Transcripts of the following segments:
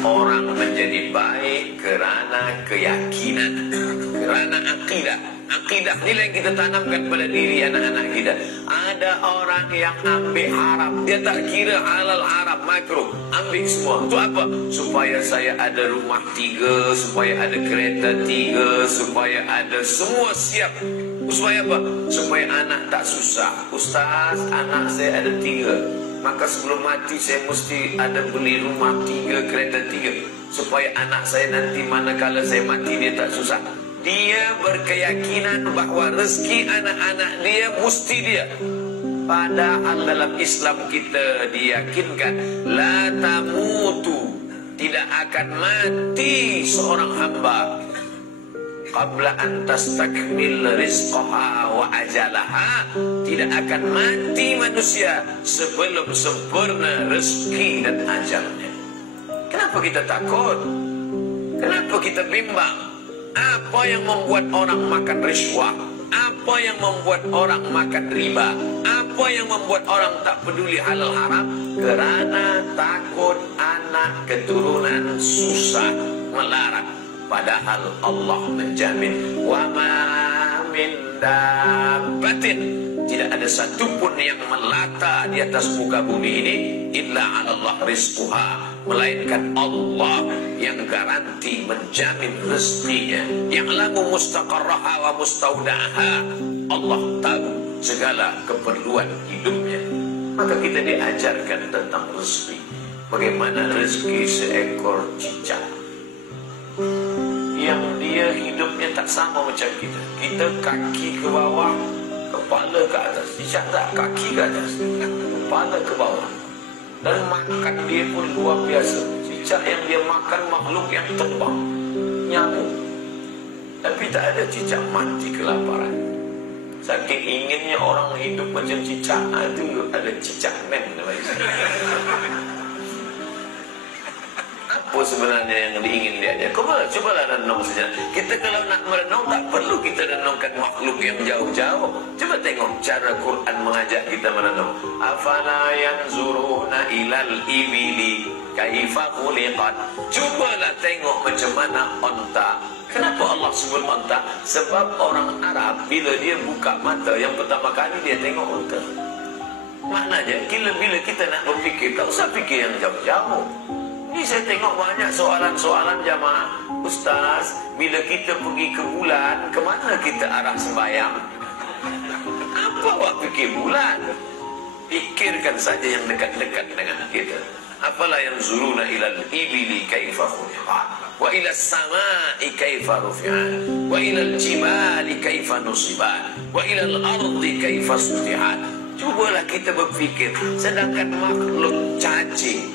Orang menjadi baik kerana keyakinan, kerana akidah. Akidah nilai yang kita tanamkan pada diri anak-anak kita. Ada orang yang ambil haram, dia tak kira halal haram, makruh, ambil semua. Untuk apa? Supaya saya ada rumah 3, supaya ada kereta 3, supaya ada semua siap. Supaya apa? Supaya anak tak susah. Ustaz, anak saya ada 3, maka sebelum mati saya mesti ada beli rumah 3, kereta 3, supaya anak saya nanti manakala saya mati dia tak susah. Dia berkeyakinan bahawa rezeki anak-anak dia mesti dia. Padahal dalam Islam kita diyakinkan la tamutu, tidak akan mati seorang hamba qabla an tastakmil rizqaha wa ajalaha, tidak akan mati manusia sebelum sempurna rezeki dan ajalnya. Kenapa kita takut? Kenapa kita bimbang? Apa yang membuat orang makan rishwah? Apa yang membuat orang makan riba? Apa yang membuat orang tak peduli halal haram? Kerana takut anak keturunan susah, melarat. Padahal Allah menjamin wa ma min dabbatin, tidak ada satupun yang melata di atas muka bumi ini illa 'ala Allah rizquha, melainkan Allah yang garanti menjamin rezekinya. Ya'lamu mustaqarraha wa mustaudaha, Allah tahu segala keperluan hidupnya. Maka kita diajarkan tentang rezeki. Bagaimana rezeki seekor cicak yang dia hidupnya tak sama macam kita. Kita kaki ke bawah, kepala ke atas. Cicak tak, kaki ke atas, kepala ke bawah. Dan makan dia pun luar biasa. Cicak yang dia makan makhluk yang terbang, nyamuk. Tapi tak ada cicak mati kelaparan. Saking inginnya orang hidup macam cicak, itu ada cicak men namanya. Apa sebenarnya yang diingin dia? Cubalah renung saja. Kita kalau nak merenung tak perlu kita renungkan makhluk yang jauh-jauh. Coba tengok cara Quran mengajak kita merenung. Afala yanzuruna ilal ibili kaifa khuliqat. Cubalah tengok macam mana onta. Kenapa Allah sebut onta? Sebab orang Arab bila dia buka mata yang pertama kali dia tengok onta. Maknanya bila kita nak berfikir, tak usah fikir yang jauh-jauh. Ini saya tengok banyak soalan-soalan jamaah. Ustaz, bila kita pergi ke bulan, ke mana kita arah sembahyang? Apa awak fikir bulan? Pikirkan saja yang dekat-dekat dengan kita. Apalah yang zuruna ilal ibili kaifa khuliqat, wa ila samai kaifa rufi'at, wa ilal jibali kaifa nusibat, wa ilal ardi kaifa sutihat. Cubalah kita berfikir. Sedangkan makhluk cacing,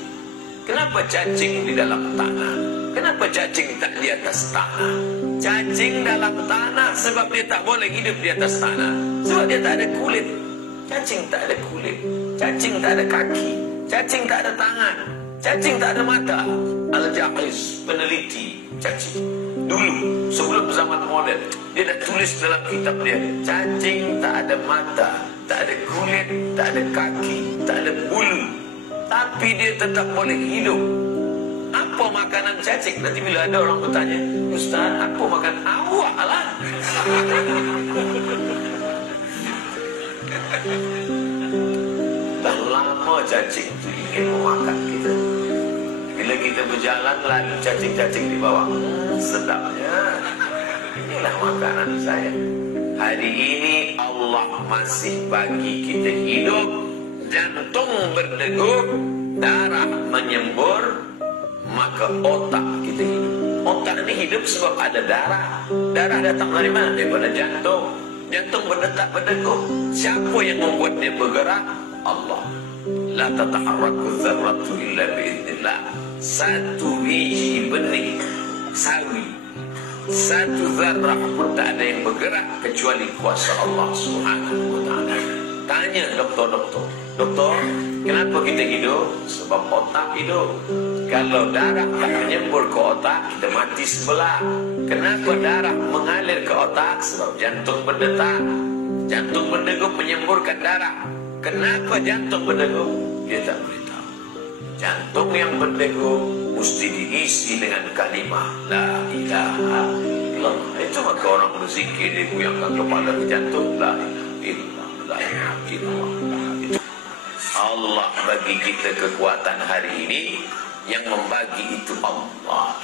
kenapa cacing di dalam tanah? Kenapa cacing tak di atas tanah? Cacing dalam tanah sebab dia tak boleh hidup di atas tanah. Sebab dia tak ada kulit. Cacing tak ada kulit. Cacing tak ada kaki. Cacing tak ada tangan. Cacing tak ada mata. Al-Jahiz, peneliti cacing, dulu sebelum zaman moden, dia dah tulis dalam kitab dia, cacing tak ada mata, tak ada kulit, tak ada kaki, tak ada bulu, tapi dia tetap boleh hidup. Apa makanan cacing? Nanti bila ada orang bertanya, Ustaz, apa makan? Awak lah. Dah lama cacing itu ingin memakan kita. Bila kita berjalan lalu cacing-cacing di bawah, sedapnya. Inilah makanan saya. Hari ini Allah masih bagi kita hidup, jantung berdegup, darah menyembur, maka otak kita hidup. Otak ini hidup sebab ada darah. Darah datang dari mana? Daripada jantung. Jantung berdetak berdegup. Siapa yang membuat dia bergerak? Allah. La tataharraku dzarratu illa biiznillah. Satu biji benih sawi, satu zarrah pun tak ada yang bergerak kecuali kuasa Allah Subhanahu wa ta'ala. Tanya doktor-doktor, doktor, kenapa kita hidup? Sebab otak hidup. Kalau darah tak menyembur ke otak, kita mati sebelah. Kenapa darah mengalir ke otak? Sebab jantung berdetak. Jantung berdegup menyemburkan darah. Kenapa jantung berdegup? Dia tak boleh tahu. Jantung yang berdegup mesti diisi dengan kalimat la ilaha illallah. Itu maka orang berzikir digoyangkan kepala ke jantung la ilaha illallah. Itu Allah bagi kita kekuatan hari ini. Yang membagi itu Allah.